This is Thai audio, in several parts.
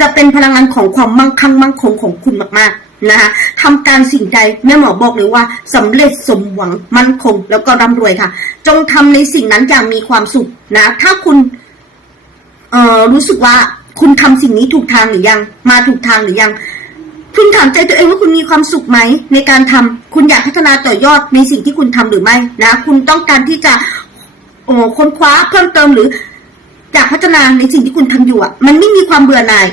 จะเป็นพลังงานของความมั่งคั่งมั่งคงของคุณมากๆนะคะทำการสิ่งใดแม่หมอบอกเลยว่าสำเร็จสมหวังมั่นคง แล้วก็ร่ำรวยค่ะ จงทำในสิ่งนั้นอย่างมีความสุขนะ ถ้าคุณเอ่อรู้สึกว่าคุณทำสิ่งนี้ถูกทางหรือยัง มาถูกทางหรือยัง คุณถามใจตัวเองว่าคุณมีความสุขไหมในการทำคุณอยากพัฒนาต่อยอดในสิ่งที่คุณทำหรือไม่นะ คุณต้องการที่จะโอ้ค้นคว้าเพิ่มเติมหรืออยากพัฒนาในสิ่งที่คุณทำอยู่อะ มันไม่มีความเบื่อหน่าย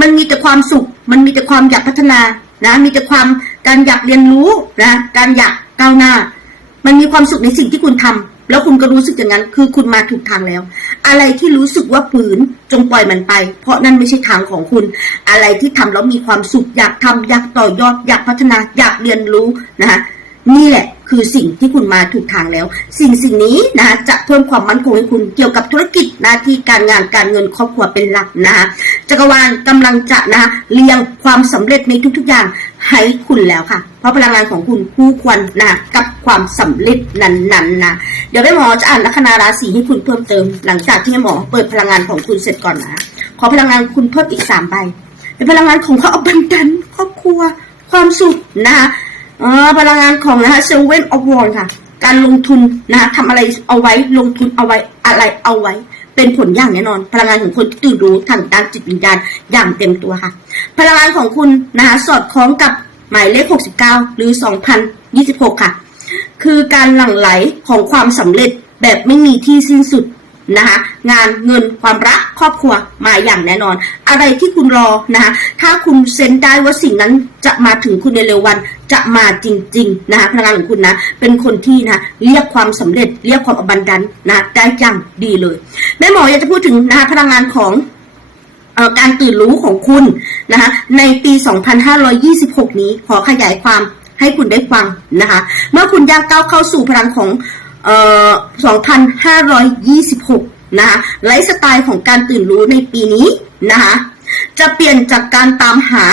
มันมีแต่ความสุข มันมีแต่ความอยากพัฒนานะ มีแต่ความการอยากเรียนรู้นะ การอยากก้าวหน้า มันมีความสุขในสิ่งที่คุณทำแล้วคุณก็รู้สึกอย่างนั้น คือคุณมาถูกทางแล้ว อะไรที่รู้สึกว่าฝืนจงปล่อยมันไป เพราะนั่นไม่ใช่ทางของคุณ อะไรที่ทำแล้วมีความสุข อยากทำอยากต่อยอด อยากพัฒนา อยากเรียนรู้นะคะนี่แหละ คือสิ่งที่คุณมาถูกทางแล้ว สิ่งสิ่งนี้นะจะเพิ่มความมั่นคงให้คุณเกี่ยวกับธุรกิจหน้าที่การงานการเงินครอบครัวเป็นหลักนะจักรวาลกำลังจะนะเรียงความสำเร็จในทุกๆอย่างให้คุณแล้วค่ะ เพราะพลังงานของคุณคู่ควรนะกับความสำเร็จนั้นๆนะเดี๋ยวแม่หมอจะอ่านลัคนาราศีให้คุณเพิ่มเติม หลังจากที่แม่หมอเปิดพลังงานของคุณเสร็จก่อนนะขอพลังงานคุณเพิ่มอีกสามใบเป็นพลังงานของเขาเอาบันดันครอบครัว ความสุขนะคะ เออพลังงานของนะคะเซเว่นออฟวอนค่ะ การลงทุนนะคะทำอะไรเอาไว้ลงทุนเอาไว้อะไรเอาไว้ เป็นผลอย่างแน่นอน พลังงานของคนตื่นรู้ทางด้านจิตวิญญาณอย่างเต็มตัวค่ะ พลังงานของคุณนะคะสอดคล้องกับหมายเลข 69 หรือ 2026 ค่ะ คือการหลั่งไหลของความสำเร็จแบบไม่มีที่สิ้นสุด นะคะงานเงินความรักครอบครัวมาอย่างแน่นอน อะไรที่คุณรอนะคะถ้าคุณเซนได้ว่าสิ่งนั้นจะมาถึงคุณในเร็ววันจะมาจริงๆนะคะพลังงานของคุณนะเป็นคนที่นะเรียกความสำเร็จเรียกความอบันดันนะได้อย่างดีเลยแม่หมออยากจะพูดถึงนะคะพลังงานของการตื่นรู้ของคุณนะคะในปี 2526 นี้ขอขยายความให้คุณได้ฟังนะคะ เมื่อคุณย่างก้าวเข้าสู่พลังของ เอ่อ2526 นะคะไลฟ์สไตล์ของการตื่นรู้ในปีนี้นะคะจะเปลี่ยนจากการตามหา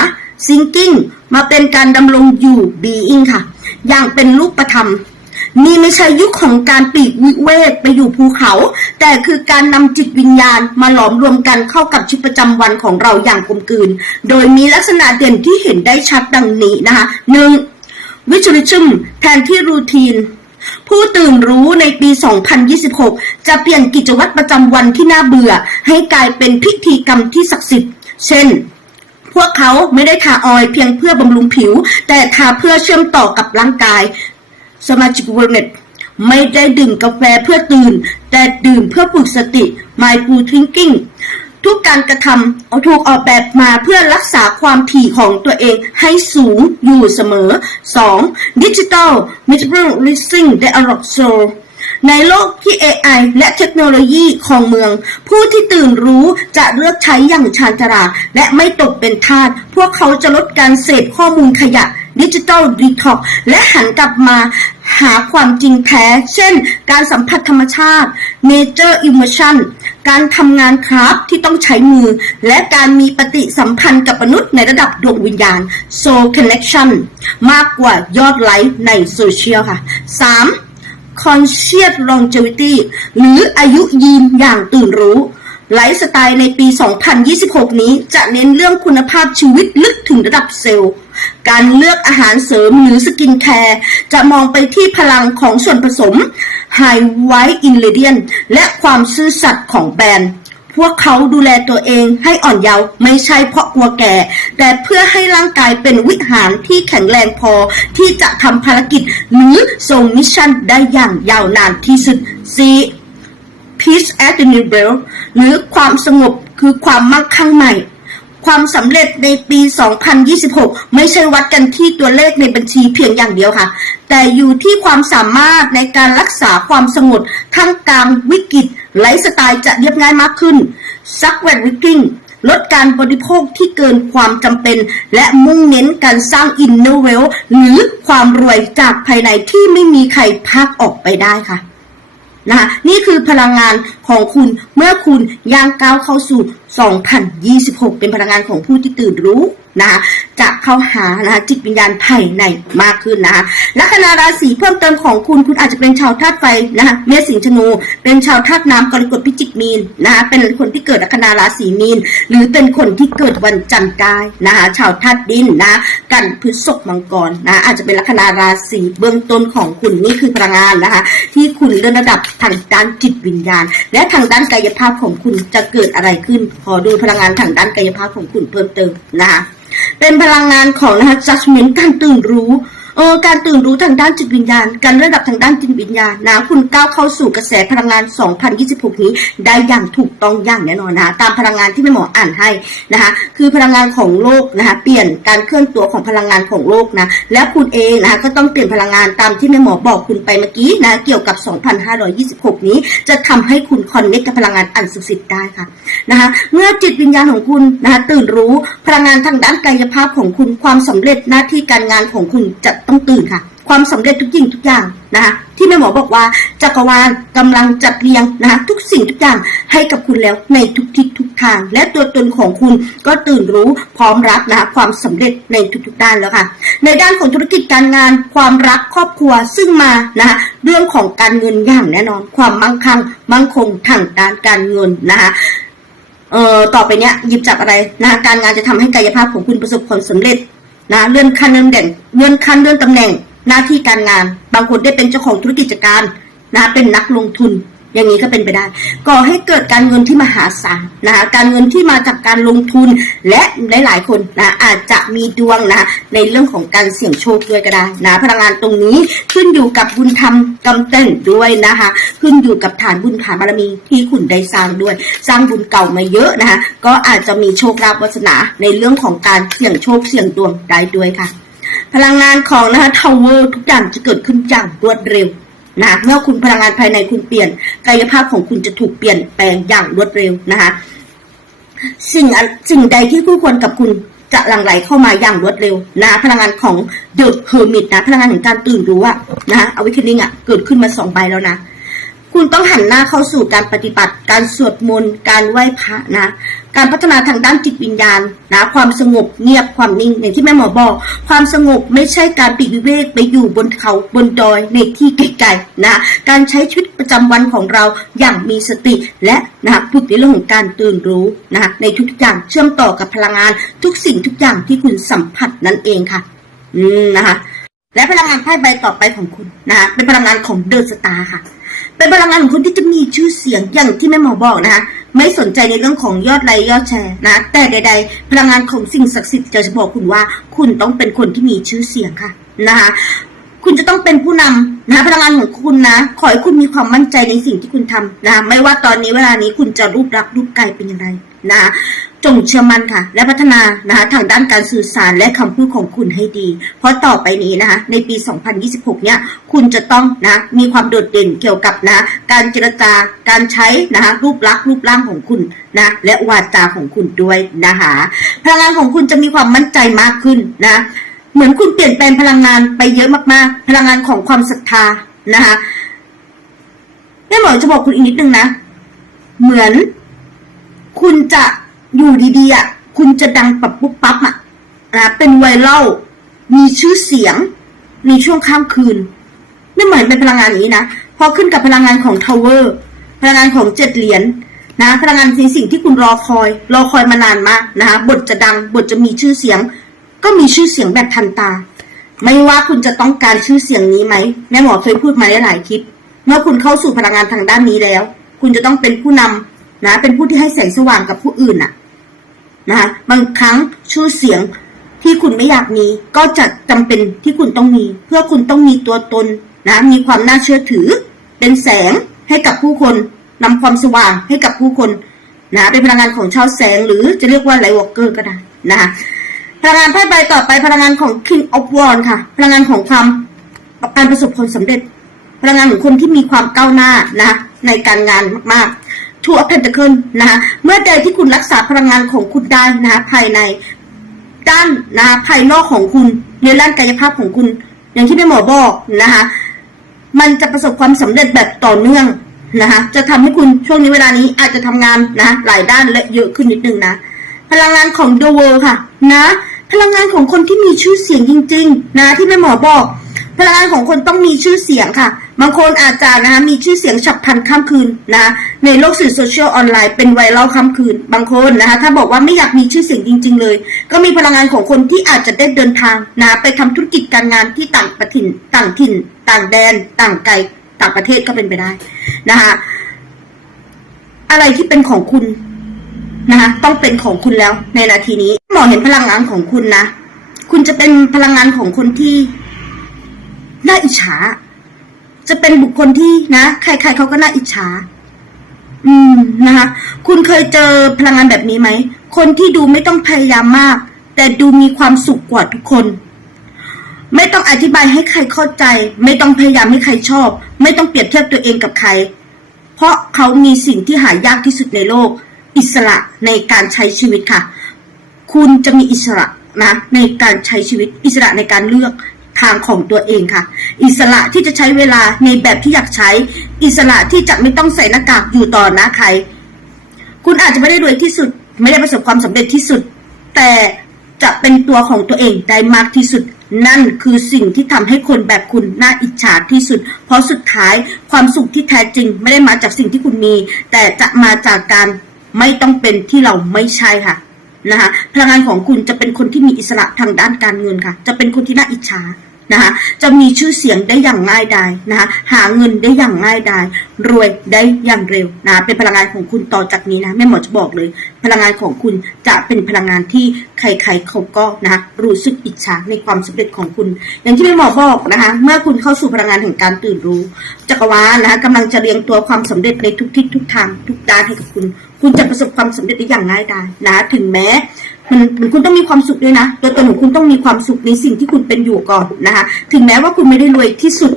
thinking มาเป็นการดำรงอยู่ being ค่ะ อย่างเป็นรูปธรรมนี่ไม่ใช่ยุคของการปีกวิเวกไปอยู่ภูเขา แต่คือการนำจิตวิญญาณมาหลอมรวมกันเข้ากับชีวิตประจำวันของเราอย่างกลมกลืน โดยมีลักษณะเด่นที่เห็นได้ชัดดังนี้นะคะหนึ่งวิจุริชมแทนที่รูทีน ผู้ตื่นรู้ในปี 2026 จะเปลี่ยนกิจวัตรประจำวันที่น่าเบื่อ ให้กลายเป็นพิธีกรรมที่ศักดิ์สิทธิ์ เช่น พวกเขาไม่ได้ทาออยล์เพียงเพื่อบำรุงผิว แต่ทาเพื่อเชื่อมต่อกับร่างกาย สมาชิกเวอร์เน็ตไม่ได้ดื่มกาแฟเพื่อตื่น แต่ดื่มเพื่อฝึกสติ mindful thinking ทุกการกระทำถูกออกแบบมาเพื่อรักษาความถี่ของตัวเองให้สูงอยู่เสมอ 2. Digital Metabolism Dialogue Show ในโลกที่ AI และเทคโนโลยีของเมือง ผู้ที่ตื่นรู้จะเลือกใช้อย่างชาญฉลาดและไม่ตกเป็นทาส พวกเขาจะลดการเสพข้อมูลขยะดิจิทัลดีท็อกและหันกลับมาหาความจริงแท้ เช่น การสัมผัสธรรมชาติ Nature Immersion การทำงานคราฟที่ต้องใช้มือ และการมีปฏิสัมพันธ์กับมนุษย์ในระดับดวงวิญญาณ Soul Connection มากกว่ายอดไลค์ในโซเชียลค่ะ 3. Conscious Longevity หรืออายุยืนอย่างตื่นรู้ ไลฟ์สไตล์ในปี 2026 นี้จะเน้นเรื่องคุณภาพชีวิตลึกถึงระดับเซลล์ การเลือกอาหารเสริมหรือสกินแคร์จะมองไปที่พลังของส่วนผสม High White Ingredient และความซื่อสัตย์ของแบรนด์ พวกเขาดูแลตัวเองให้อ่อนเยาว์ไม่ใช่เพราะกลัวแก่ แต่เพื่อให้ร่างกายเป็นวิหารที่แข็งแรงพอที่จะทำภารกิจหรือส่งมิชชั่นได้อย่างยาวนานที่สุด 4. Peace at the New Bell หรือความสงบคือความมั่งคั่งใหม่ ความสำเร็จในปี 2026 ไม่ใช่วัดกันที่ตัวเลขในบัญชีเพียงอย่างเดียวค่ะ แต่อยู่ที่ความสามารถในการรักษาความสงบท่ามกลางวิกฤตไลฟ์สไตล์จะเรียบง่ายมากขึ้นซักแวดวิกิ้งลดการบริโภคที่เกินความจำเป็น และมุ่งเน้นการสร้างอินเนอร์เวลหรือความรวยจากภายในที่ไม่มีใครพากออกไปได้ค่ะ นะคะนี่คือพลังงานของคุณเมื่อคุณย่างก้าวเข้าสู่ 2026 เป็นพลังงานของผู้ที่ตื่นรู้ นะคะจะเข้าหานะคะจิตวิญญาณภายในมากขึ้นนะคะลัคนาราศีเพิ่มเติมของคุณคุณอาจจะเป็นชาวธาตุไฟนะคะเมษสิงห์ธนู เป็นชาวธาตุน้ำกรกฎพิจิกมีนนะคะเป็นคนที่เกิดลัคนาราศีมีน หรือเป็นคนที่เกิดวันจันทร์ได้นะคะชาวธาตุดินนะกันพฤษภมังกรนะอาจจะเป็นลัคนาราศีเบื้องต้นของคุณนี่คือพลังงานนะคะที่คุณเลื่อนระดับทางด้านจิตวิญญาณ และทางด้านกายภาพของคุณจะเกิดอะไรขึ้น ขอดูพลังงานทางด้านกายภาพของคุณเพิ่มเติมนะคะ เป็นพลังงานของนะคะ judgment การตื่นรู้ เออการตื่นรู้ทางด้านจิตวิญญาณ การระดับทางด้านจิตวิญญาณนะคุณก้าวเข้าสู่กระแสพลังงาน 2026 นี้ได้อย่างถูกต้องอย่างแน่นอนนะตามพลังงานที่แม่หมออ่านให้นะคะคือพลังงานของโลกนะคะเปลี่ยนการเคลื่อนตัวของพลังงานของโลกนะและคุณเองนะคะก็ต้องเปลี่ยนพลังงานตามที่แม่หมอบอกคุณไปเมื่อกี้นะเกี่ยวกับ 2,526 นี้จะทำให้คุณคอนเนคกับพลังงานอันศักดิ์สิทธิ์ได้ค่ะนะคะเมื่อจิตวิญญาณของคุณนะคะตื่นรู้พลังงานทางด้านกายภาพของคุณความสำเร็จหน้าที่การงานของคุณจะต้องตื่นค่ะ ความสำเร็จทุกสิ่งทุกอย่างนะคะที่แม่หมอบอกว่าจักรวาลกำลังจัดเรียงนะคะทุกสิ่งทุกอย่างให้กับคุณแล้วในทุกทิศทุกทาง และตัวตนของคุณก็ตื่นรู้พร้อมรับนะคะความสำเร็จในทุกๆด้านแล้วค่ะ ในด้านของธุรกิจการงาน ความรักครอบครัวซึ่งมานะคะเรื่องของการเงินอย่างแน่นอน ความมั่งคั่งมั่งคงทางด้านการเงินนะคะเอ่อต่อไปเนี้ยหยิบจับอะไรนะการงานจะทำให้กายภาพของคุณประสบผลสำเร็จ นะเลื่อนขั้นเลื่อนำแหน่งเลื่อนขั้นเลื่อนตำแหน่งหน้าที่การงาน บางคนได้เป็นเจ้าของธุรกิจการนะเป็นนักลงทุน อย่างนี้ก็เป็นไปได้ ก่อให้เกิดการเงินที่มหาศาลนะคะการเงินที่มาจากการลงทุนและหลายๆคนนะอาจจะมีดวงนะในเรื่องของการเสี่ยงโชคด้วยก็ได้นะพลังงานตรงนี้ขึ้นอยู่กับบุญธรรมกำเต้นด้วยนะคะขึ้นอยู่กับฐานบุญฐานบารมีที่คุณได้สร้างด้วย สร้างบุญเก่ามาเยอะนะคะก็อาจจะมีโชคลาภวาสนาในเรื่องของการเสี่ยงโชคเสี่ยงดวงได้ด้วยค่ะ พลังงานของนะคะทาวเวอร์ทุกอย่างจะเกิดขึ้นอย่างรวดเร็ว นะเมื่อคุณพลังงานภายในคุณเปลี่ยน กายภาพของคุณจะถูกเปลี่ยนแปลงอย่างรวดเร็วนะคะสิ่งสิ่งใดที่คู่ควรกับคุณจะหลั่งไหลเข้ามาอย่างรวดเร็วนะพลังงานของเดอะเฮอร์มิตนะพลังงานของการตื่นรู้อะนะอวิคนิ่งอะเกิดขึ้นมาสองใบแล้วนะ คุณต้องหันหน้าเข้าสู่การปฏิบัติ การสวดมนต์การไหว้พระนะ การพัฒนาทางด้านจิตวิญญาณนะ ความสงบเงียบความนิ่งอย่างที่แม่หมอบอก ความสงบไม่ใช่การปลีกวิเวกไปอยู่บนเขาบนดอยในที่ไกลๆนะ การใช้ชีวิตประจำวันของเราอย่างมีสติและนะฝึกในเรื่องของการตื่นรู้นะในทุกอย่างเชื่อมต่อกับพลังงาน ทุกสิ่งทุกอย่างที่คุณสัมผัสนั่นเองค่ะ อืมนะคะ และพลังงานไพ่ใบต่อไปของคุณนะคะเป็นพลังงานของเดอะสตาร์ค่ะ เป็นพลังงานของคนที่จะมีชื่อเสียงอย่างที่แม่หมอบอกนะคะไม่สนใจในเรื่องของยอดไลค์ยอดแชร์นะ แต่ใด ๆ พลังงานของสิ่งศักดิ์สิทธิ์จะบอกคุณว่า คุณต้องเป็นคนที่มีชื่อเสียงค่ะนะคะคุณจะต้องเป็นผู้นำนะพลังงานของคุณนะ ขอให้คุณมีความมั่นใจในสิ่งที่คุณทำนะ ไม่ว่าตอนนี้เวลานี้คุณจะรูปรักษ์รูปกายเป็นอย่างไรนะ จงเชื่อมั่นค่ะ และพัฒนานะคะทางด้านการสื่อสารและคำพูดของคุณให้ดี เพราะต่อไปนี้นะคะในปี 2026 เนี่ยคุณจะต้องนะมีความโดดเด่นเกี่ยวกับนะการเจรจาการใช้นะคะรูปลักษณ์รูปร่างของคุณนะและวาจาของคุณด้วยนะคะพลังงานของคุณจะมีความมั่นใจมากขึ้นนะเหมือนคุณเปลี่ยนแปลงพลังงานไปเยอะมากๆ พลังงานของความศรัทธานะคะแม่หมอจะบอกคุณอีกนิดนึงนะ เหมือนคุณจะ อยู่ดีๆอะคุณจะดังปับปุ๊บปั๊บอะนะเป็นไวรัลมีชื่อเสียงในช่วงข้ามคืน ไม่เหมือนเป็นพลังงานอย่างนี้นะพอขึ้นกับพลังงานของทาวเวอร์พลังงานของเจ็ดเหรียญนะพลังงานในสิ่งที่คุณรอคอย รอคอยมานานมากนะคะบทจะดังบทจะมีชื่อเสียง ก็มีชื่อเสียงแบบทันตา ไม่ว่าคุณจะต้องการชื่อเสียงนี้ไหมแม่หมอเคยพูดมาหลายคลิป เมื่อคุณเข้าสู่พลังงานทางด้านนี้แล้ว คุณจะต้องเป็นผู้นำนะเป็นผู้ที่ให้แสงสว่างกับผู้อื่นน่ะ นะคะบางครั้งชื่อเสียงที่คุณไม่อยากมีก็จะจำเป็นที่คุณต้องมี เพื่อคุณต้องมีตัวตนนะมีความน่าเชื่อถือ เป็นแสงให้กับผู้คนนำความสว่างให้กับผู้คนนะเป็นพลังงานของชาวแสง หรือจะเรียกว่าไลท์วอล์กเกอร์ก็ได้นะคะพลังงานไพ่ใบต่อไปพลังงานของ King of Wands ค่ะ พลังงานของความการประสบผลสำเร็จ พลังงานของคนที่มีความก้าวหน้านะในการงานมากๆ Two of Pentacles นะคะเมื่อใดที่คุณรักษาพลังงานของคุณได้นะคะภายในด้านนะคะภายนอกของคุณในด้านกายภาพของคุณ อย่างที่แม่หมอบอกนะคะมันจะประสบความสำเร็จแบบต่อเนื่องนะคะจะทำให้คุณช่วงนี้เวลานี้อาจจะทำงานนะหลายด้านและเยอะขึ้นนิดนึงนะ พลังงานของ The World ค่ะนะพลังงานของคนที่มีชื่อเสียงจริง ๆ นะที่แม่หมอบอก พลังงานของคนต้องมีชื่อเสียงค่ะ บางคนอาจจะนะคะมีชื่อเสียงฉับพลันข้ามคืนนะในโลกสื่อโซเชียลออนไลน์เป็นไวรัลข้ามคืน บางคนนะคะถ้าบอกว่าไม่อยากมีชื่อเสียงจริง ๆ เลย ก็มีพลังงานของคนที่อาจจะได้เดินทางนะไปทำธุรกิจการงานที่ต่างประถิ่นต่างถิ่น ต่างแดน ต่างไกลต่างประเทศก็เป็นไปได้นะคะอะไรที่เป็นของคุณนะคะต้องเป็นของคุณแล้วในนาทีนี้หมอเห็นพลังงานของคุณนะ คุณจะเป็นพลังงานของคนที่น่าอิจฉา จะเป็นบุคคลที่นะ ใคร ๆเขาก็น่าอิจฉา อืมนะคะ คุณเคยเจอพลังงานแบบนี้ไหม คนที่ดูไม่ต้องพยายามมาก แต่ดูมีความสุขกว่าทุกคน ไม่ต้องอธิบายให้ใครเข้าใจ ไม่ต้องพยายามให้ใครชอบ ไม่ต้องเปรียบเทียบตัวเองกับใคร เพราะเขามีสิ่งที่หายากที่สุดในโลก อิสระในการใช้ชีวิตค่ะ คุณจะมีอิสระนะในการใช้ชีวิตอิสระในการเลือก ทางของตัวเองค่ะ อิสระที่จะใช้เวลาในแบบที่อยากใช้ อิสระที่จะไม่ต้องใส่หน้ากากอยู่ต่อหน้าใคร คุณอาจจะไม่ได้รวยที่สุด ไม่ได้ประสบความสำเร็จที่สุด แต่จะเป็นตัวของตัวเองได้มากที่สุด นั่นคือสิ่งที่ทำให้คนแบบคุณน่าอิจฉาที่สุด เพราะสุดท้ายความสุขที่แท้จริง ไม่ได้มาจากสิ่งที่คุณมี แต่จะมาจากการไม่ต้องเป็นที่เราไม่ใช่ค่ะนะคะพลังงานของคุณจะเป็นคนที่มีอิสระทางด้านการเงินค่ะ จะเป็นคนที่น่าอิจฉา นะคะจะมีชื่อเสียงได้อย่างง่ายดายนะคะหาเงินได้อย่างง่ายดายรวยได้อย่างเร็วนะเป็นพลังงานของคุณต่อจากนี้นะแม่หมอจะบอกเลย พลังงานของคุณจะเป็นพลังงานที่ใครๆเขาก็นะะรู้สึกอิจฉาในความสำเร็จของคุณ อย่างที่แม่หมอบอกนะคะเมื่อคุณเข้าสู่พลังงานแห่งการตื่นรู้ จักรวาลนะคะกำลังจะเรียงตัวความสำเร็จในทุกทิศทุกทางทุกด้านให้กับคุณ คุณจะประสบความสำเร็จได้อย่างง่ายดายนะ ถึงแม้มันมันคุณต้องมีความสุขด้วยนะตัวตนของคุณต้องมีความสุขในสิ่งที่คุณเป็นอยู่ก่อนนะคะ ถึงแม้ว่าคุณไม่ได้รวยที่สุด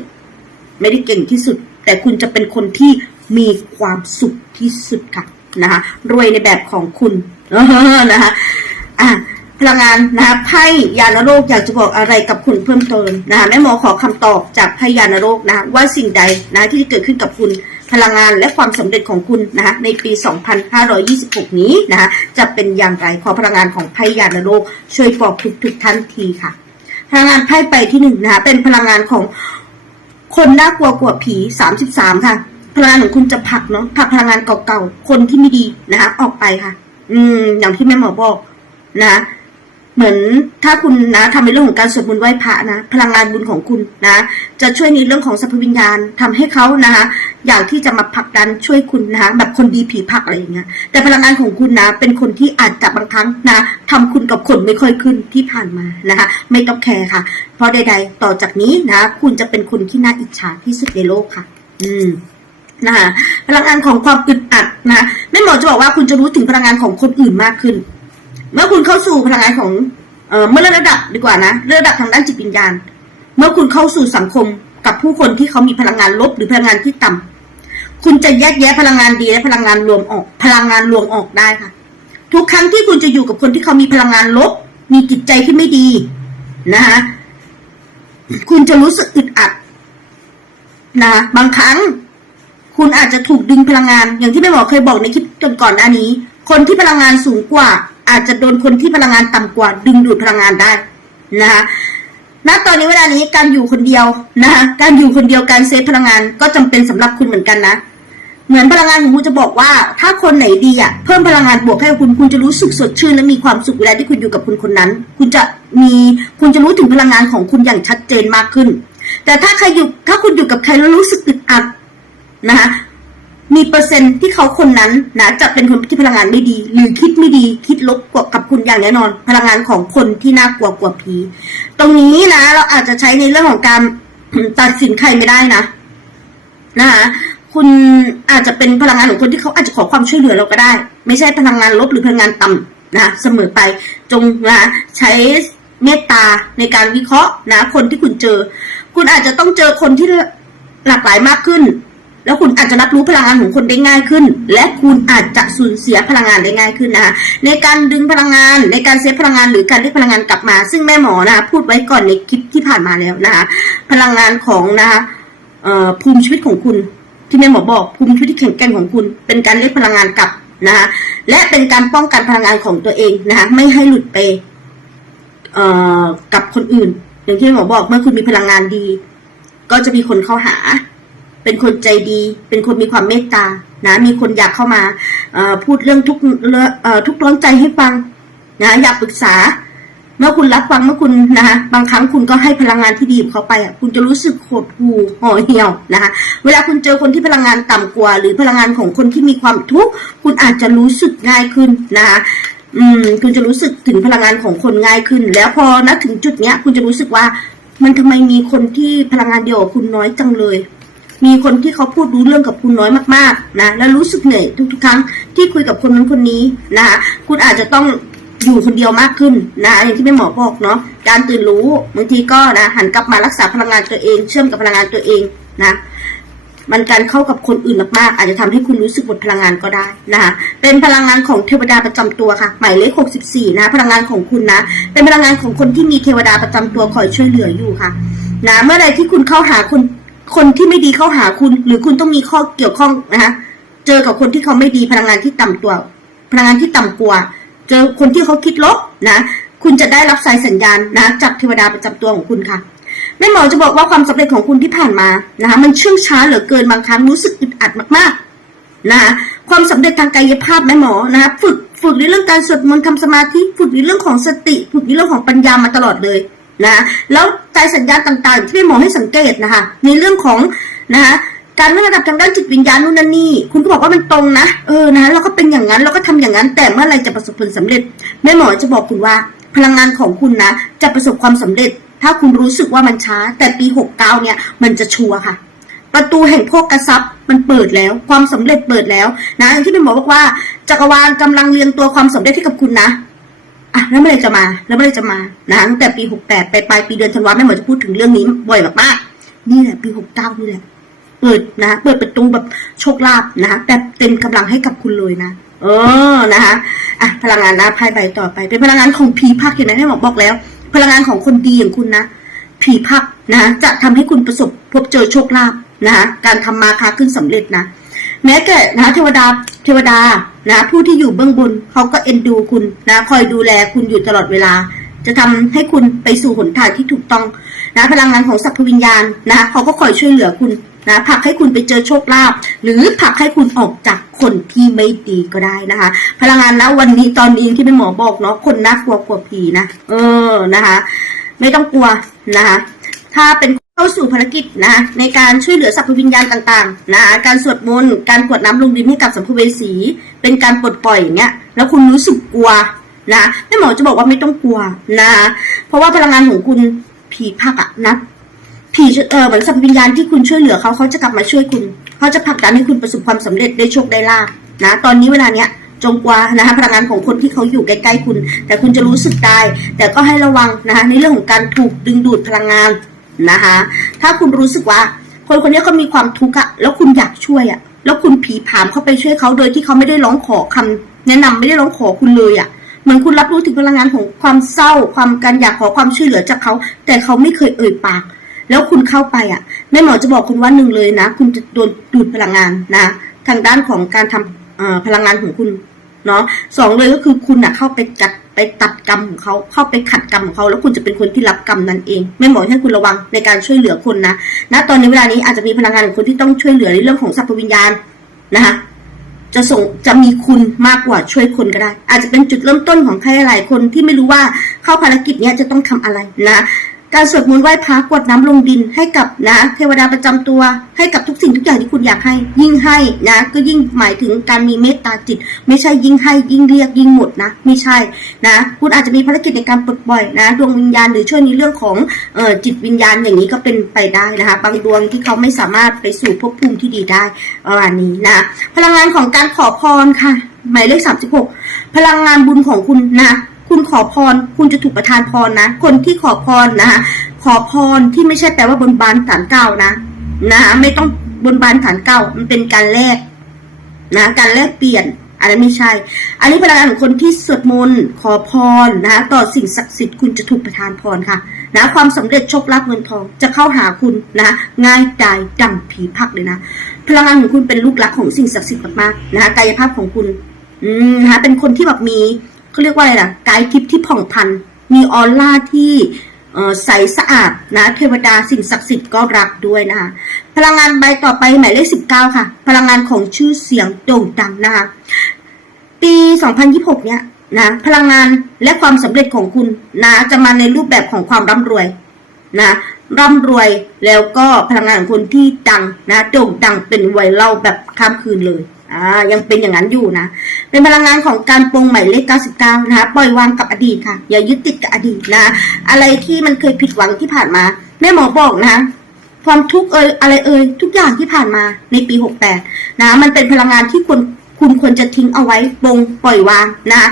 ไม่ได้เก่งที่สุด แต่คุณจะเป็นคนที่มีความสุขที่สุดค่ะนะคะ รวยในแบบของคุณนะคะอะพลังงานนะคะไพ่ยานโรคอยากจะบอกอะไรกับคุณเพิ่มเติมนะคะแม่หมอขอคำตอบจากไพ่ยานโรคนะคะว่าสิ่งใดนะที่จะเกิดขึ้นกับคุณ พลังงานและความสำเร็จของคุณนะคะในปี 2526 นี้นะคะจะเป็นอย่างไรขอพลังงานของไพ่ยานโรคช่วยบอกทุกทุกท่านทีค่ะ พลังงานไพ่ไปที่หนึ่งนะคะเป็นพลังงานของคนน่ากลัวกว่าผี 33 ค่ะ พลังงานของคุณจะผลักเนาะผลักพลังงานเก่าๆคนที่ไม่ดีนะคะออกไปค่ะ อืมอย่างที่แม่หมอบอกนะ เหมือนถ้าคุณนะทำในเรื่องของการสวดมนต์ไหว้พระนะ พลังงานบุญของคุณนะ จะช่วยในเรื่องของสัพวิญญาณทำให้เขานะคะอยากที่จะมาผลักดันช่วยคุณนะคะแบบคนดีผีผักอะไรอย่างเงี้ยแต่พลังงานของคุณนะ เป็นคนที่อาจจะบางครั้งนะทำคุณกับคนไม่ค่อยขึ้นที่ผ่านมานะคะไม่ต้องแคร์ค่ะ เพราะใด ๆ ต่อจากนี้นะ คุณจะเป็นคนที่น่าอิจฉาที่สุดในโลกค่ะ อืมนะคะพลังงานของความอึดอัดนะแม่หมอจะบอกว่าคุณจะรู้ถึงพลังงานของคนอื่นมากขึ้น เมื่อคุณเข้าสู่พลังงานของเอ่อเมื่อระดับดีกว่านะระดับทางด้านจิตวิญญาณ เมื่อคุณเข้าสู่สังคมกับผู้คนที่เขามีพลังงานลบหรือพลังงานที่ต่ำคุณจะแยกแยะพลังงานดีและพลังงานรวมออก พลังงานรวมออกได้ค่ะ ทุกครั้งที่คุณจะอยู่กับคนที่เขามีพลังงานลบ มีจิตใจที่ไม่ดีนะคะคุณจะรู้สึกอึดอัดนะบางครั้ง คุณอาจจะถูกดึงพลังงาน อย่างที่แม่หมอเคยบอกในคลิปก่อนๆหน้านี้ คนที่พลังงานสูงกว่า อาจจะโดนคนที่พลังงานต่ำกว่า ดึงดูดพลังงานได้นะคะณตอนนี้เวลานี้การอยู่คนเดียวนะคะการอยู่คนเดียวการเซฟพลังงานก็จำเป็นสำหรับคุณเหมือนกันนะเหมือนพลังงานของคุณจะบอกว่า ถ้าคนไหนดีอะเพิ่มพลังงานบวกให้คุณคุณจะรู้สึกสดชื่นและมีความสุขเวลาที่คุณอยู่กับคนคนนั้น คุณจะมีคุณจะรู้ถึงพลังงานของคุณอย่างชัดเจนมากขึ้น แต่ถ้าใครอยู่ถ้าคุณอยู่กับใครแล้วรู้สึกอึดอัดนะคะ มีเปอร์เซ็นต์ที่เขาคนนั้นนะจะเป็นคนที่พลังงานไม่ดี หรือคิดไม่ดีคิดลบกว่ากับคุณอย่างแน่นอน พลังงานของคนที่น่ากลัวกว่าผี ตรงนี้นะเราอาจจะใช้ในเรื่องของการตัดสินใครไม่ได้นะนะคะคุณอาจจะเป็นพลังงานของคนที่เขาอาจจะขอความช่วยเหลือเราก็ได้ ไม่ใช่พลังงานลบหรือพลังงานต่ำนะเสมอไปจงนะใช้เมตตาในการวิเคราะห์นะคนที่คุณเจอ คุณอาจจะต้องเจอคนที่หลากหลายมากขึ้น แล้วคุณอาจจะรับรู้พลังงานของคนได้ง่ายขึ้น และคุณอาจจะสูญเสียพลังงานได้ง่ายขึ้นนะคะในการดึงพลังงานในการเซฟพลังงานหรือการได้พลังงานกลับมา ซึ่งแม่หมอนะคะพูดไว้ก่อนในคลิปที่ผ่านมาแล้วนะคะพลังงานของนะคะภูมิชีวิตของคุณ ที่แม่หมอบอกภูมิชีวิตที่แข็งแกร่งของคุณ เป็นการเรียกพลังงานกลับนะคะและเป็นการป้องกันพลังงานของตัวเองนะคะไม่ให้หลุดไปกับคนอื่น อย่างที่หมอบอกเมื่อคุณมีพลังงานดี ก็จะมีคนเข้าหา เป็นคนใจดี เป็นคนมีความเมตตา นะ มีคนอยากเข้ามาพูดเรื่องทุกเรื่อทุกร้อนใจให้ฟัง นะ อยากปรึกษา เมื่อคุณรับฟังเมื่อคุณนะคะบางครั้งคุณก็ให้พลังงานที่ดีกับเขาไปคุณจะรู้สึกโหดหูห่อเหี่ยวนะคะ เวลาคุณเจอคนที่พลังงานต่ำกว่า หรือพลังงานของคนที่มีความทุกข์คุณอาจจะรู้สึกง่ายขึ้นนะคะอืมคุณจะรู้สึกถึงพลังงานของคนง่ายขึ้น แล้วพอณถึงจุดเนี้ย คุณจะรู้สึกว่ามันทำไมมีคนที่พลังงานเดียวกับคุณน้อยจังเลย มีคนที่เขาพูดรู้เรื่องกับคุณน้อยมากๆนะแล้วรู้สึกเหนื่อยทุกๆครั้งที่คุยกับคนนั้นคนนี้นะคะคุณอาจจะต้องอยู่คนเดียวมากขึ้นนะอย่างที่แม่หมอบอกเนาะการตื่นรู้บางทีก็นะหันกลับมารักษาพลังงานตัวเอง เชื่อมกับพลังงานตัวเองนะมันการเข้ากับคนอื่นมากๆอาจจะทำให้คุณรู้สึกหมดพลังงานก็ได้นะคะเป็นพลังงานของเทวดาประจำตัวค่ะ หมายเลข 64 นะพลังงานของคุณนะ เป็นพลังงานของคนที่มีเทวดาประจำตัวคอยช่วยเหลืออยู่ค่ะนะเมื่อใดที่คุณเข้าหาคน คนที่ไม่ดีเข้าหาคุณ หรือคุณต้องมีข้อเกี่ยวข้องนะคะเจอกับคนที่เขาไม่ดีพลังงานที่ต่ำตัว พลังงานที่ต่ำกว่า เจอคนที่เขาคิดลบนะคุณจะได้รับสายสัญญาณนะจากเทวดาประจำตัวของคุณค่ะแม่หมอจะบอกว่าความสำเร็จของคุณที่ผ่านมานะคะมันเชื่องช้าเหลือเกินบางครั้งรู้สึกอึดอัดมากๆนะคะความสำเร็จทางกายภาพแม่หมอนะคะฝึกฝึกในเรื่องการสวดมนต์ทำสมาธิฝึกในเรื่องของสติ ฝึกในเรื่องของปัญญามาตลอดเลย นะแล้วใจสัญญาณต่างๆ ที่แม่หมอให้สังเกตนะคะในเรื่องของนะคะการเรื่องระดับทางด้านจิตวิญญาณนู่นนั่นนี่คุณก็บอกว่ามันตรงนะเออนะเราก็เป็นอย่างนั้นเราก็ทำอย่างนั้น แต่เมื่อไรจะประสบผลสำเร็จแม่หมอจะบอกคุณว่า พลังงานของคุณนะ จะประสบความสำเร็จ ถ้าคุณรู้สึกว่ามันช้า แต่ปี69เนี่ย มันจะชัวร์ค่ะ ประตูแห่งโภกทรัพย์มันเปิดแล้ว ความสำเร็จเปิดแล้วนะอย่างที่เป็นบอกว่าจักรวาลกำลังเรียงตัวความสำเร็จให้กับคุณนะ อะแล้วเมื่อไรจะมาแล้วเมื่อไรจะมานะตั้งแต่ปี68ไปปลายปีเดือนธันวาแม่เหมอจะพูดถึงเรื่องนี้บ่อยมากๆนี่แหละปี69นี่แหละเปิดนะเปิดประตูแบบโชคลาภนะคะแต่เต็มกำลังให้กับคุณเลยนะเออนะคะอะพลังงานนะไพ่ใบต่อไป เป็นพลังงานของผีพักเห็นไหมให้หมอบอกแล้ว พลังงานของคนดีอย่างคุณนะผีพักนะจะทำให้คุณประสบพบเจอโชคลาภนะคะการทำมาค้าขึ้นสำเร็จนะ แม้แต่นะเทวดาเทวดานะ ผู้ที่อยู่เบื้องบนเขาก็เอ็นดูคุณนะคอยดูแลคุณอยู่ตลอดเวลา จะทำให้คุณไปสู่หนทางที่ถูกต้องนะพลังงานของสัพพวิญญาณนะเขาก็คอยช่วยเหลือคุณนะผลักให้คุณไปเจอโชคลาภหรือผลักให้คุณออกจากคนที่ไม่ดีก็ได้นะคะ พลังงานนะวันนี้ตอนนี้ที่เป็นหมอบอกเนาะคนน่ากลัวกลัวผีนะเออนะคะ ไม่ต้องกลัวนะคะ ถ้าเป็น เข้าสู่ภารกิจนะในการช่วยเหลือสัพพวิญญาณต่างๆนะการสวดมนต์การกวดน้ำลงดินให้กับสัมภเวสี เป็นการปลดปล่อยอย่างเงี้ยแล้วคุณรู้สึกกลัวนะแม่หมอจะบอกว่าไม่ต้องกลัวนะ เพราะว่าพลังงานของคุณผีพักอะนะผีเออเหมือนสัพพวิญญาณที่คุณช่วยเหลือเขาเขาจะกลับมาช่วยคุณเขาจะผลักดันให้คุณประสบความสำเร็จได้โชคได้ลาภนะตอนนี้เวลาเนี้ยจงกลัวนะคะพลังงานของคนที่เขาอยู่ใกล้ๆคุณ แต่คุณจะรู้สึกได้ แต่ก็ให้ระวังนะคะในเรื่องของการถูกดึงดูดพลังงาน นะคะ ถ้าคุณรู้สึกว่า คนคนนี้เขามีความทุกข์อะแล้วคุณอยากช่วยอะแล้วคุณผีผามเข้าไปช่วยเขาโดยที่เขาไม่ได้ร้องขอคำแนะนำไม่ได้ร้องขอคุณเลยอะเหมือนคุณรับรู้ถึงพลังงานของความเศร้า ความการอยากขอความช่วยเหลือจากเขา แต่เขาไม่เคยเอ่ยปาก แล้วคุณเข้าไปอะแม่หมอจะบอกคุณว่าหนึ่งเลยนะ คุณจะโดนดูดพลังงานนะ ทางด้านของการทำเอ่อพลังงานของคุณ เนาะสองเลยก็คือคุณอะเข้าไปจัดไปตัดกรรมของเขาเข้าไปขัดกรรมของเขา แล้วคุณจะเป็นคนที่รับกรรมนั้นเองแม่หมอให้คุณระวังในการช่วยเหลือคนนะณตอนนี้เวลานี้อาจจะมีพลังงานของคนที่ต้องช่วยเหลือในเรื่องของสัพพวิญญาณนะคะจะส่งจะมีคุณมากกว่าช่วยคนก็ได้ อาจจะเป็นจุดเริ่มต้นของใครหลายคนที่ไม่รู้ว่าเข้าภารกิจนี้จะต้องทำอะไรนะ การสวดมนต์ไหว้พระกวดน้ำลงดินให้กับนะเทวดาประจำตัว ให้กับทุกสิ่งทุกอย่างที่คุณอยากให้ ยิ่งให้นะก็ยิ่งหมายถึงการมีเมตตาจิต ไม่ใช่ยิ่งให้ยิ่งเรียกยิ่งหมดนะไม่ใช่นะคุณอาจจะมีภารกิจในการปลดปล่อยนะดวงวิญญาณหรือช่วยในเรื่องของเอ่อจิตวิญญาณอย่างนี้ก็เป็นไปได้นะคะบางดวงที่เขาไม่สามารถไปสู่ภพภูมิที่ดีได้ประมาณนี้นะพลังงานของการขอพรค่ะ หมายเลขสามสิบหกพลังงานบุญของคุณนะ คุณขอพร คุณจะถูกประทานพรนะ คนที่ขอพรนะคะขอพรที่ไม่ใช่แปลว่าบนบานฐานเก่านะนะไม่ต้องบนบานฐานเก่า มันเป็นการแลกนะการแลกเปลี่ยนอันนั้นไม่ใช่ อันนี้พลังงานของคนที่สวดมนต์ขอพรนะต่อสิ่งศักดิ์สิทธิ์คุณจะถูกประทานพรค่ะนะความสำเร็จโชคลาภเงินทองจะเข้าหาคุณนะง่ายดายดังผีพักเลยนะ พลังงานของคุณเป็นลูกหลักของสิ่งศักดิ์สิทธิ์มากๆนะคะกายภาพของคุณอืมนะเป็นคนที่แบบมี เขาเรียกว่าอะไรล่ะกายทิพย์ที่ผ่องพันมีออร่าที่ใสสะอาดนะเทวดาสิ่งศักดิ์สิทธิ์ก็รักด้วยนะคะพลังงานใบต่อไปหมายเลขสิบเก้าค่ะ พลังงานของชื่อเสียงโด่งดังนะคะปี2026เนี่ยนะพลังงานและความสำเร็จของคุณนะจะมาในรูปแบบของความร่ำรวยนะร่ำรวยแล้วก็พลังงานของคนที่ดังนะโด่งดังเป็นไวรัลแบบข้ามคืนเลย อ่ายังเป็นอย่างนั้นอยู่นะ เป็นพลังงานของการปรงใหมายเลข 99 นะคะ ปล่อยวางกับอดีตค่ะ อย่ายึดติดกับอดีตนะ อะไรที่มันเคยผิดหวังที่ผ่านมา แม่หมอบอกนะความทุกข์เอ่ยอะไรเอ่ยทุกอย่างที่ผ่านมาในปี 68 นะ มันเป็นพลังงานที่ควรคุณควรจะทิ้งเอาไว้ปรงปล่อยวางนะ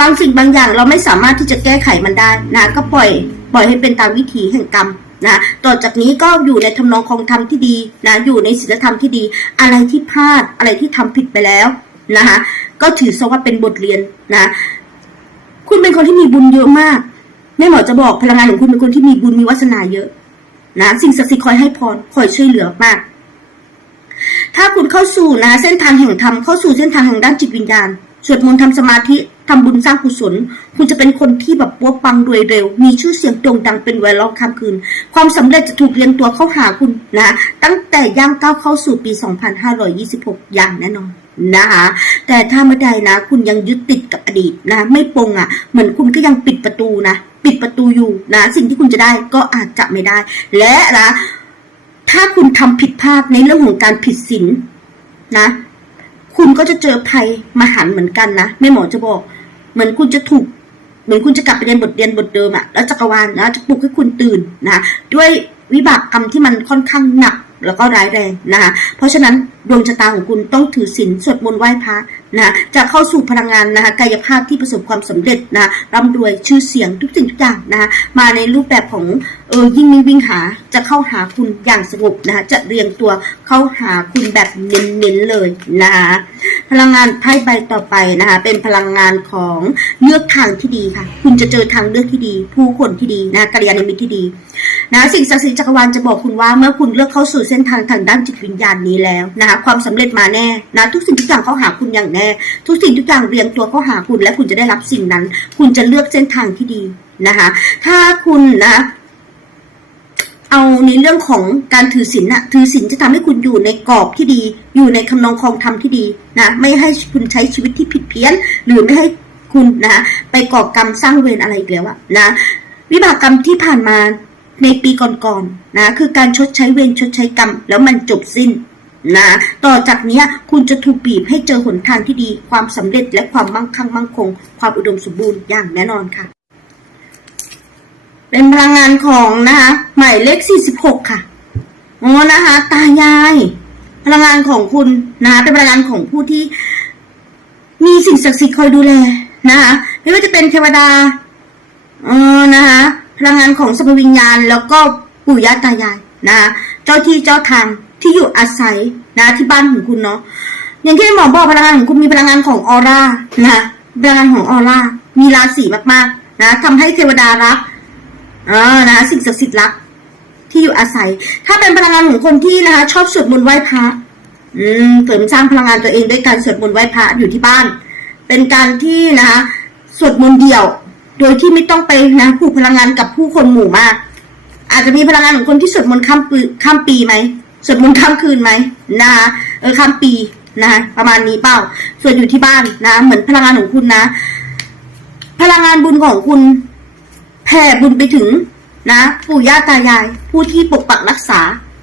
บางสิ่งบางอย่างเราไม่สามารถที่จะแก้ไขมันได้นะ ก็ปล่อย ปล่อยให้เป็นตามวิถีแห่งกรรม นะต่อจากนี้ก็อยู่ในทำนองของธรรมที่ดีนะอยู่ในศีลธรรมที่ดี อะไรที่พลาดอะไรที่ทำผิดไปแล้วนะคะก็ถือซะว่าเป็นบทเรียนนะ คุณเป็นคนที่มีบุญเยอะมากแม่หมอจะบอกพลังงานของคุณเป็นคนที่มีบุญมีวาสนาเยอะนะสิ่งศักดิ์สิทธิ์คอยให้พรคอยช่วยเหลือมากถ้าคุณเข้าสู่นะเส้นทางแห่งธรรมเข้าสู่เส้นทางแห่งด้านจิตวิญญาณ สวดมนต์ทำสมาธิทำบุญสร้างกุศล คุณจะเป็นคนที่แบบปัวปังรวยเร็ว มีชื่อเสียงโด่งดังเป็นไวรัลข้ามคืน ความสำเร็จจะถูกเรียงตัวเข้าหาคุณนะตั้งแต่ย่างก้าวเข้าสู่ปี 2526 อย่างแน่นอนนะคะแต่ถ้าเมื่อใดนะ คุณยังยึดติดกับอดีตนะ ไม่ปรงอะ เหมือนคุณก็ยังปิดประตูนะ ปิดประตูอยู่นะ สิ่งที่คุณจะได้ก็อาจจะไม่ได้ และนะถ้าคุณทำผิดพลาดในเรื่องของการผิดศีลนะ คุณก็จะเจอภัยมหันเหมือนกันนะแม่หมอจะบอก เหมือนคุณจะถูก เหมือนคุณจะกลับไปเรียนบทเรียนบทเดิมอะแล้วจักรวาลนะจะปลุกให้คุณตื่นนะด้วยวิบากกรรมที่มันค่อนข้างหนักแล้วก็ร้ายแรงนะคะเพราะฉะนั้นดวงชะตาของคุณต้องถือศีลสวดมนต์ไหว้พระ นะจะเข้าสู่พลังงานนะคะกายภาพที่ประสบความสำเร็จนะร่ำรวยชื่อเสียงทุกสิ่งทุกอย่างนะคะมาในรูปแบบของเออยิ่งมิ่งวิ่งหาจะเข้าหาคุณอย่างสงบนะคะจะเรียงตัวเข้าหาคุณแบบเน้นๆเลยนะคะพลังงานไพ่ใบต่อไปนะคะเป็นพลังงานของเลือกทางที่ดีค่ะ คุณจะเจอทางเลือกที่ดี ผู้คนที่ดีนะกัลยาณมิตรที่ดีนะสิ่งศักดิ์สิทธิ์จักรวาลจะบอกคุณว่าเมื่อคุณเลือกเข้าสู่เส้นทางทางด้านจิตวิญญาณนี้แล้วนะคะความสำเร็จมาแน่นะทุกสิ่งทุกอย่างเข้าหาคุณอย่างแน่ทุกสิ่งทุกอย่างเรียงตัวเข้าหาคุณ และคุณจะได้รับสิ่งนั้น คุณจะเลือกเส้นทางที่ดีนะคะ ถ้าคุณนะเอาในเรื่องของการถือศีลนะถือศีลจะทำให้คุณอยู่ในกรอบที่ดี อยู่ในคำนองคองธรรมที่ดีนะไม่ให้คุณใช้ชีวิตที่ผิดเพี้ยน หรือไม่ให้คุณนะไปก่อกรรมสร้างเวรอะไรอีกแล้วอะนะวิบากกรรมที่ผ่านมาในปีก่อนๆนะคือการชดใช้เวรชดใช้กรรม แล้วมันจบสิ้น นะ ต่อจากนี้คุณจะถูกบีบให้เจอหนทางที่ดี ความสำเร็จและความมั่งคั่งมั่งคง ความอุดมสมบูรณ์อย่างแน่นอนค่ะ เป็นพลังงานของนะคะหมายเลข 46 ค่ะโอ้นะคะตายายพลังงานของคุณนะคะเป็นพลังงานของผู้ที่ มีสิ่งศักดิ์สิทธิ์คอยดูแลนะคะไม่ว่าจะเป็นเทวดาเออนะคะพลังงานของสมวิญญาณ แล้วก็ปู่ย่าตายายนะคะเจ้าที่เจ้าทาง ที่อยู่อาศัยนะที่บ้านของคุณเนาะอย่างที่หมอบอกพลังงานของคุณมีพลังงานของออร่านะพลังงานของออร่ามีราศีมากๆ นะทำให้เทวดารักเออนะสิ่งศักดิ์สิทธิ์รัก ที่อยู่อาศัย ถ้าเป็นพลังงานของคนที่นะคะ ชอบสวดมนต์ไหว้พระอืมเสริมสร้างพลังงานตัวเองด้วยการสวดมนต์ไหว้พระอยู่ที่บ้าน เป็นการที่นะคะสวดมนต์เดี่ยว โดยที่ไม่ต้องไปนะผูกพลังงานกับผู้คนหมู่มาก อาจจะมีพลังงานของคนที่สวดมนต์ข้ามปีข้ามปีไหม สวดมนต์ข้ามคืนไหมนะคะเออข้ามปีนะคะประมาณนี้เปล่าสวดอยู่ที่บ้านนะ เหมือนพลังงานของคุณนะ พลังงานบุญของคุณแผ่บุญไปถึงนะปู่ย่าตายาย ผู้ที่ปกปักรักษา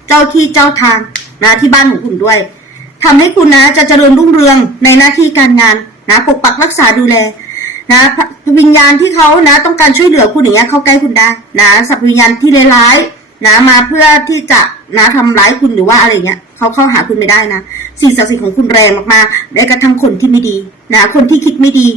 เจ้าที่เจ้าทางนะที่บ้านของคุณด้วยทำให้คุณนะจะเจริญรุ่งเรืองในหน้าที่การงานนะปกปักรักษาดูแลนะวิญญาณที่เขานะ ต้องการช่วยเหลือคุณอย่างเงี้ยเข้าใกล้คุณได้นะสัพวิญญาณที่เลวร้าย นะมาเพื่อที่จะนะทำร้ายคุณหรือว่าอะไรเงี้ยเขาเข้าหาคุณไม่ได้นะสิ่งศักดิ์สิทธิ์ของคุณแรงมากๆและกระทั่งคนที่ไม่ดีนะคนที่คิดไม่ดี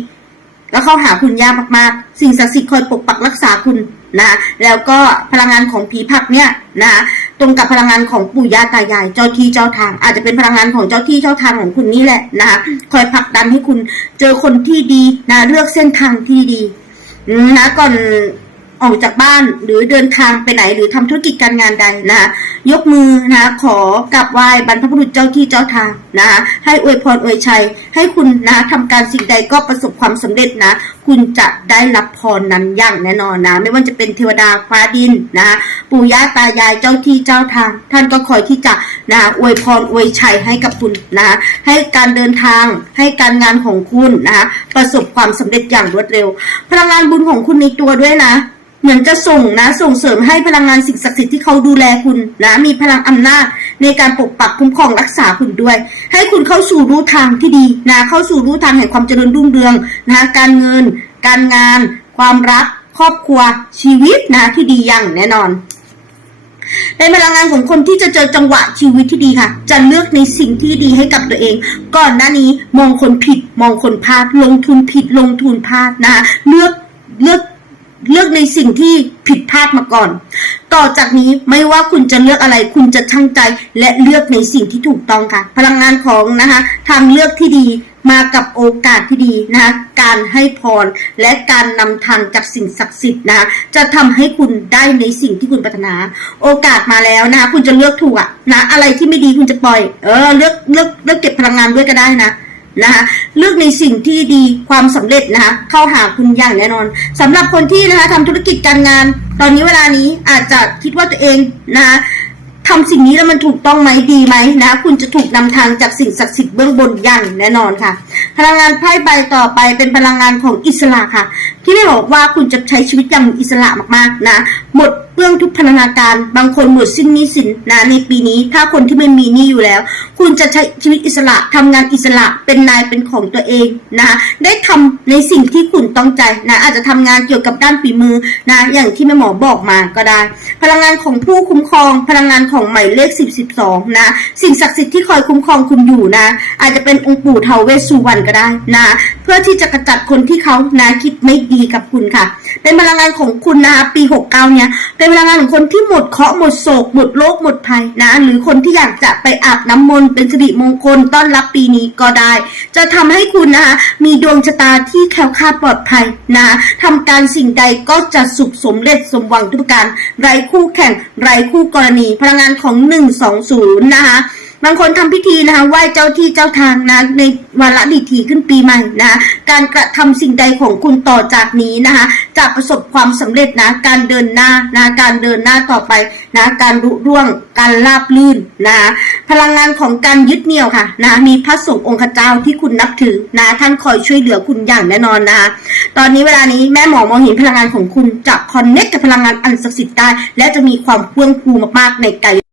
ก็เข้าหาคุณยากมากๆ สิ่งศักดิ์สิทธิ์คอยปกปักรักษาคุณนะแล้วก็พลังงานของผีผักเนี่ยนะตรงกับพลังงานของปู่ย่าตายายเจ้าที่เจ้าทาง อาจจะเป็นพลังงานของเจ้าที่เจ้าทางของคุณนี่แหละนะคะคอยผลักดันให้คุณเจอคนที่ดีนะเลือกเส้นทางที่ดีนะก่อน ออกจากบ้านหรือเดินทางไปไหนหรือทำธุรกิจการงานใดนะคะยกมือนะคะขอกราบไหว้บรรพบุรุษเจ้าที่เจ้าทางนะคะให้อวยพรอวยชัย ให้คุณนะทำการสิ่งใดก็ประสบความสำเร็จนะ คุณจะได้รับพรนั้นอย่างแน่นอนนะ ไม่ว่าจะเป็นเทวดาฟ้าดินนะคะปู่ย่าตายายเจ้าที่เจ้าทาง ท่านก็คอยที่จะนะอวยพรอวยชัยให้กับคุณนะให้การเดินทางให้การงานของคุณนะคะประสบความสำเร็จอย่างรวดเร็ว พลังงานบุญของคุณในตัวด้วยนะเหมือนจะส่งนะส่งเสริมให้พลังงานสิ่งศักดิ์สิทธิ์ที่เขาดูแลคุณนะมีพลังอำนาจในการปกปักคุ้มครองรักษาคุณด้วย ให้คุณเข้าสู่รูทางที่ดีนะเข้าสู่รูทางแห่งความเจริญรุ่งเรืองนะการเงิน การงาน ความรัก ครอบครัว ชีวิตนะที่ดีอย่างแน่นอนเป็นพลังงานของคนที่จะเจอจังหวะชีวิตที่ดีค่ะ จะเลือกในสิ่งที่ดีให้กับตัวเอง ก่อนหน้านี้มองคนผิด มองคนพลาด ลงทุนผิดลงทุนพลาดนะคะเลือกเลือก เลือกในสิ่งที่ผิดพลาดมาก่อน ต่อจากนี้ไม่ว่าคุณจะเลือกอะไร คุณจะช่างใจและเลือกในสิ่งที่ถูกต้องค่ะ พลังงานของนะคะทางเลือกที่ดีมากับโอกาสที่ดีนะคะการให้พรและการนำทางจากสิ่งศักดิ์สิทธิ์นะคะจะทำให้คุณได้ในสิ่งที่คุณปรารถนา โอกาสมาแล้วนะคะคุณจะเลือกถูกอะนะ อะไรที่ไม่ดีคุณจะปล่อย เออเลือกเลือกเลือกเก็บพลังงานด้วยก็ได้นะ นะคะเลือกในสิ่งที่ดีความสำเร็จนะคะเข้าหาคุณอย่างแน่นอนสำหรับคนที่นะคะทำธุรกิจการงาน ตอนนี้เวลานี้อาจจะคิดว่าตัวเองนะคะทำสิ่งนี้แล้วมันถูกต้องไหมดีไหมนะคุณจะถูกนำทางจากสิ่งศักดิ์สิทธิ์เบื้องบนอย่างแน่นอนค่ะ พลังงานไพ่ใบต่อไปเป็นพลังงานของอิสระค่ะ ที่ไม่บอกว่าคุณจะใช้ชีวิตอย่างอิสระมากๆนะหมด เปลื้องทุกพนันาการ บางคนหมดสิ้นนี้สินนะในปีนี้ ถ้าคนที่ไม่มีนี้อยู่แล้ว คุณจะใช้ชีวิตอิสระทำงานอิสระเป็นนายเป็นของตัวเองนะได้ทำในสิ่งที่คุณต้องใจนะอาจจะทำงานเกี่ยวกับด้านฝีมือนะอย่างที่แม่หมอบอกมาก็ได้ พลังงานของผู้คุ้มครอง พลังงานของหมายเลข 10 12 นะ สิ่งศักดิ์สิทธิ์ที่คอยคุ้มครองคุณอยู่นะ อาจจะเป็นองค์ปู่เทาเวสสุวรรณก็ได้นะ เพื่อที่จะกระจัดคนที่เขานะคิดไม่ดีกับคุณค่ะ เป็นพลังงานของคุณนะคะปี 69 เนี่ยเป็นเป็นพลังงานของคนที่หมดเคราะห์หมดโศกหมดโรคหมดภัยนะ หรือคนที่อยากจะไปอาบน้ำมนต์เป็นสิริมงคลต้อนรับปีนี้ก็ได้ จะทำให้คุณนะคะมีดวงชะตาที่แคล้วคลาดปลอดภัยนะทำการสิ่งใดก็จะสุขสมเร็จสมหวังทุกประการไร้คู่แข่งไร้คู่กรณี พลังงานของ 120 นะคะ บางคนทำพิธีนะคะไหว้เจ้าที่เจ้าทางนะในวาระดิถีขึ้นปีใหม่นะการกระทำสิ่งใดของคุณต่อจากนี้นะคะจะประสบความสำเร็จนะการเดินหน้านะการเดินหน้าต่อไปนะการรุร่วงการราบลื่นนะพลังงานของการยึดเหนี่ยวค่ะนะมีพระสงฆ์องค์เจ้าที่คุณนับถือนะท่านคอยช่วยเหลือคุณอย่างแน่นอนนะคะตอนนี้เวลานี้แม่หมอมองเห็นพลังงานของคุณจะคอนเนคกับพลังงานอันศักดิ์สิทธิ์ได้และจะมีความเฟื่องฟูมากๆในกาย